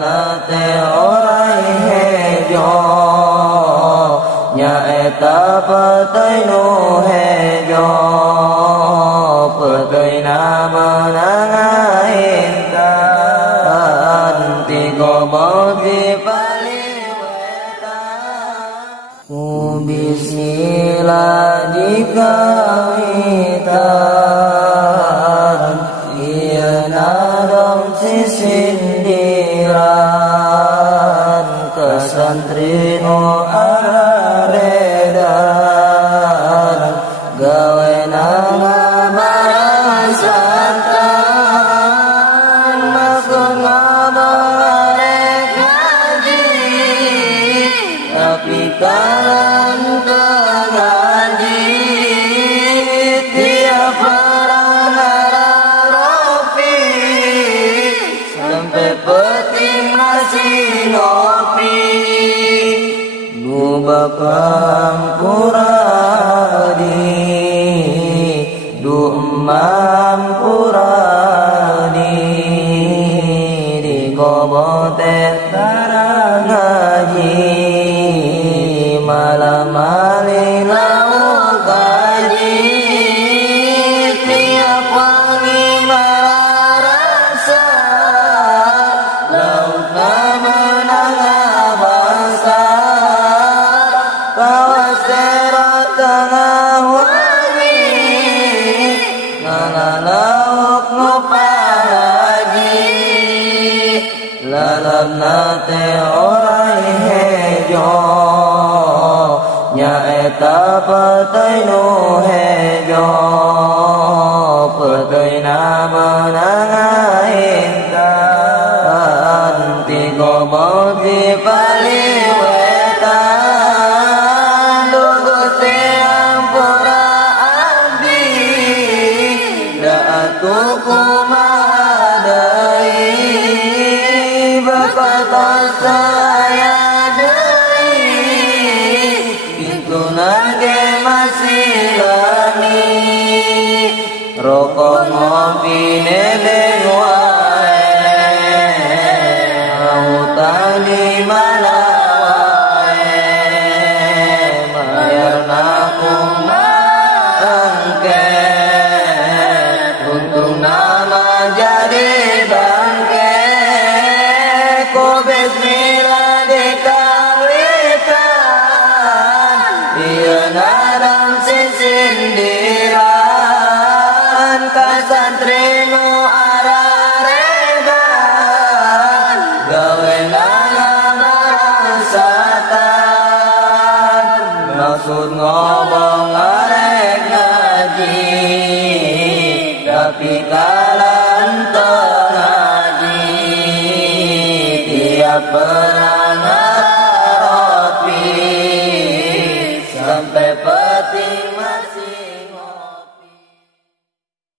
nate orai hejo nyaeta petai nu hejo petai nama nangainkan tiga bodi paliwetan ku bismillah dikawitan iya nadong sisindiran kesantri nu aredan gawe nama barasantan maksud ngabarek ngaji tapi kalan ngaji tiap orang ngararopi sampai peting nasi ngopi nu bapang puradi du emam puradi di kobotet tarang ngaji malam malilau kaji tiap wangi marasa laut menang abasa kawas terat tengah wangi ngalalauk nupaji lalap nate orai hejo nyaeta petai nu hejo petai nama nangainkan tiga bodi paliwetan du Gusti ampura abdi da atuku madai bakal saya itu nage masih lami rokok ngopi nedeng wae utang di mana wae bayar naku bangke untung nama jadi bangke ko bismillah dikalikan iya nadang sisindiran kasantri nu araregan gawe nama barasatan maksud ngomong arek ngaji tapi kalan teu ngaji tiap perang